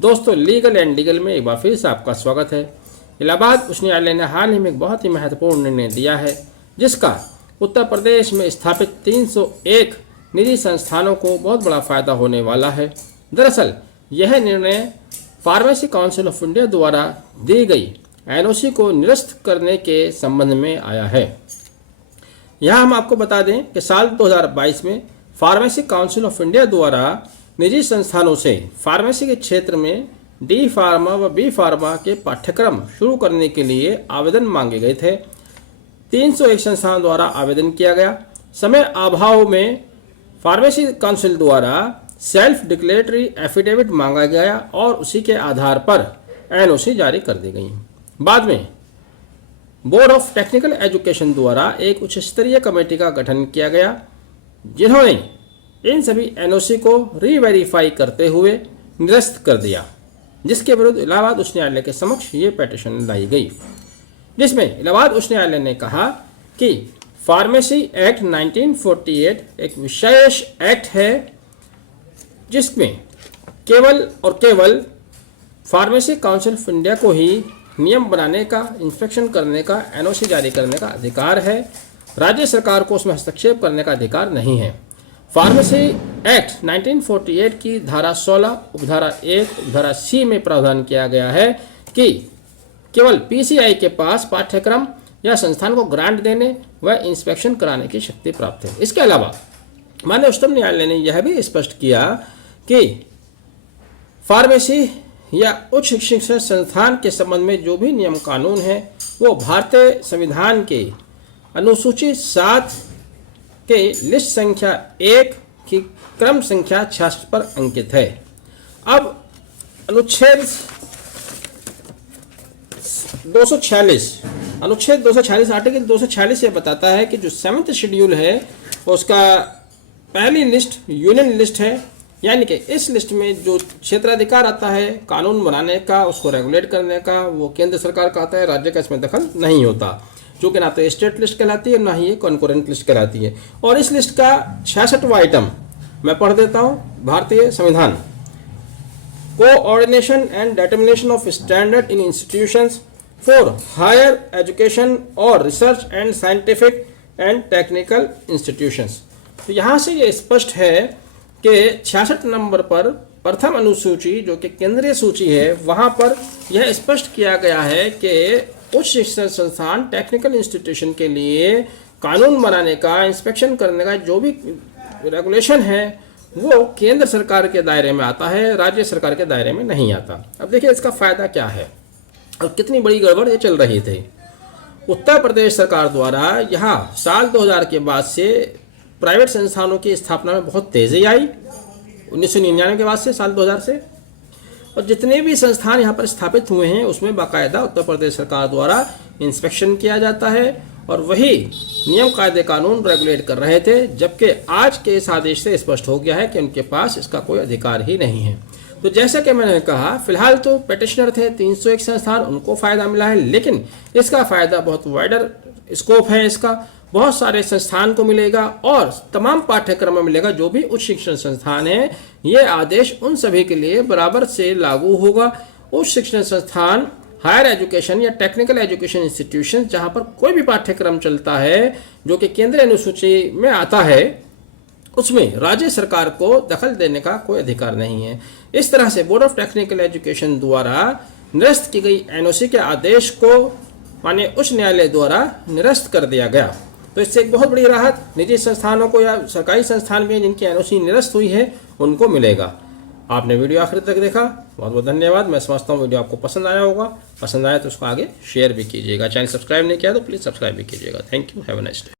दोस्तों, legal and legal में एक बार फिर से आपका स्वागत है। इलाहाबाद उच्च न्यायालय ने हाल ही में एक बहुत ही महत्वपूर्ण निर्णय दिया है, जिसका उत्तर प्रदेश में स्थापित 301 निजी संस्थानों को बहुत बड़ा फायदा होने वाला है। दरअसल यह निर्णय फार्मेसी काउंसिल ऑफ इंडिया द्वारा दी गई एनओसी को निरस्त करने के संबंध में आया है। यहाँ हम आपको बता दें कि साल 2022 में फार्मेसी काउंसिल ऑफ इंडिया द्वारा निजी संस्थानों से फार्मेसी के क्षेत्र में डी फार्मा व बी फार्मा के पाठ्यक्रम शुरू करने के लिए आवेदन मांगे गए थे। 301 संस्थानों द्वारा आवेदन किया गया। समय अभाव में फार्मेसी काउंसिल द्वारा सेल्फ डिक्लेरेटरी एफिडेविट मांगा गया और उसी के आधार पर एनओसी जारी कर दी गई। बाद में बोर्ड ऑफ टेक्निकल एजुकेशन द्वारा एक उच्च स्तरीय कमेटी का गठन किया गया, जिन्होंने इन सभी एनओसी को रीवेरीफाई करते हुए निरस्त कर दिया, जिसके विरुद्ध इलाहाबाद उच्च न्यायालय के समक्ष ये पिटीशन लाई गई, जिसमें इलाहाबाद उच्च न्यायालय ने कहा कि फार्मेसी एक्ट 1948 एक विशेष एक्ट है, जिसमें केवल और केवल फार्मेसी काउंसिल ऑफ इंडिया को ही नियम बनाने का, इंस्पेक्शन करने का, एनओसी जारी करने का अधिकार है। राज्य सरकार को उसमें हस्तक्षेप करने का अधिकार नहीं है। फार्मेसी एक्ट 1948 की धारा 16 उपधारा 1 उपधारा सी में प्रावधान किया गया है कि केवल पीसीआई के पास पाठ्यक्रम या संस्थान को ग्रांट देने व इंस्पेक्शन कराने की शक्ति प्राप्त है। इसके अलावा माननीय उच्चतम न्यायालय ने यह भी स्पष्ट किया कि फार्मेसी या उच्च शिक्षण संस्थान के संबंध में जो भी नियम कानून है वो भारतीय संविधान के अनुसूची 7 के लिस्ट संख्या 1 की क्रम संख्या 66 पर अंकित है। अब अनुच्छेद 246 आर्टिकल 246 ये बताता है कि जो 7th शेड्यूल है उसका पहली लिस्ट यूनियन लिस्ट है, यानी कि इस लिस्ट में जो क्षेत्राधिकार आता है कानून बनाने का, उसको रेगुलेट करने का, वो केंद्र सरकार का आता है, राज्य का इसमें दखल नहीं होता, जो कि ना तो स्टेट लिस्ट कहलाती है ना ही ये कॉन्करेंट लिस्ट कहलाती है। और इस लिस्ट का 66वां आइटम मैं पढ़ देता हूँ। भारतीय संविधान coordination and determination of standard in institutions for higher education और research and scientific and technical institutions. तो यहाँ से ये स्पष्ट है कि 66 नंबर पर प्रथम अनुसूची जो कि केंद्रीय सूची है, वहाँ पर यह स्पष्ट किया गया है कि उच्च शिक्षण संस्थान टेक्निकल इंस्टीट्यूशन के लिए कानून बनाने का, इंस्पेक्शन करने का जो भी रेगुलेशन है वो केंद्र सरकार के दायरे में आता है, राज्य सरकार के दायरे में नहीं आता। अब देखिए इसका फायदा क्या है और कितनी बड़ी गड़बड़ ये चल रही थी। उत्तर प्रदेश सरकार द्वारा यहाँ साल 2000 के बाद से प्राइवेट संस्थानों की स्थापना में बहुत तेजी आई, 1999 के बाद से, साल 2000 से, और जितने भी संस्थान यहाँ पर स्थापित हुए हैं उसमें बाकायदा उत्तर प्रदेश सरकार द्वारा इंस्पेक्शन किया जाता है और वही नियम कायदे कानून रेगुलेट कर रहे थे, जबकि आज के इस आदेश से स्पष्ट हो गया है कि उनके पास इसका कोई अधिकार ही नहीं है। तो जैसा कि मैंने कहा, फिलहाल तो पेटिशनर थे 301 संस्थान, उनको फायदा मिला है, लेकिन इसका फायदा बहुत वाइडर स्कोप है, इसका बहुत सारे संस्थान को मिलेगा और तमाम पाठ्यक्रम में मिलेगा। जो भी उच्च शिक्षण संस्थान है, ये आदेश उन सभी के लिए बराबर से लागू होगा। उच्च शिक्षण संस्थान, हायर एजुकेशन या टेक्निकल एजुकेशन इंस्टीट्यूशन जहां पर कोई भी पाठ्यक्रम चलता है जो कि केंद्रीय अनुसूची में आता है, उसमें राज्य सरकार को दखल देने का कोई अधिकार नहीं है। इस तरह से बोर्ड ऑफ टेक्निकल एजुकेशन द्वारा निरस्त की गई एनओसी के आदेश को माननीय उच्च न्यायालय द्वारा निरस्त कर दिया गया। तो इससे एक बहुत बड़ी राहत निजी संस्थानों को या सरकारी संस्थान में जिनकी एनओसी निरस्त हुई है उनको मिलेगा। आपने वीडियो आखिर तक देखा, बहुत बहुत धन्यवाद। मैं समझता हूँ वीडियो आपको पसंद आया होगा। पसंद आया तो उसको आगे शेयर भी कीजिएगा। चैनल सब्सक्राइब नहीं किया तो प्लीज़ सब्सक्राइब भी कीजिएगा। Thank you, have a nice day.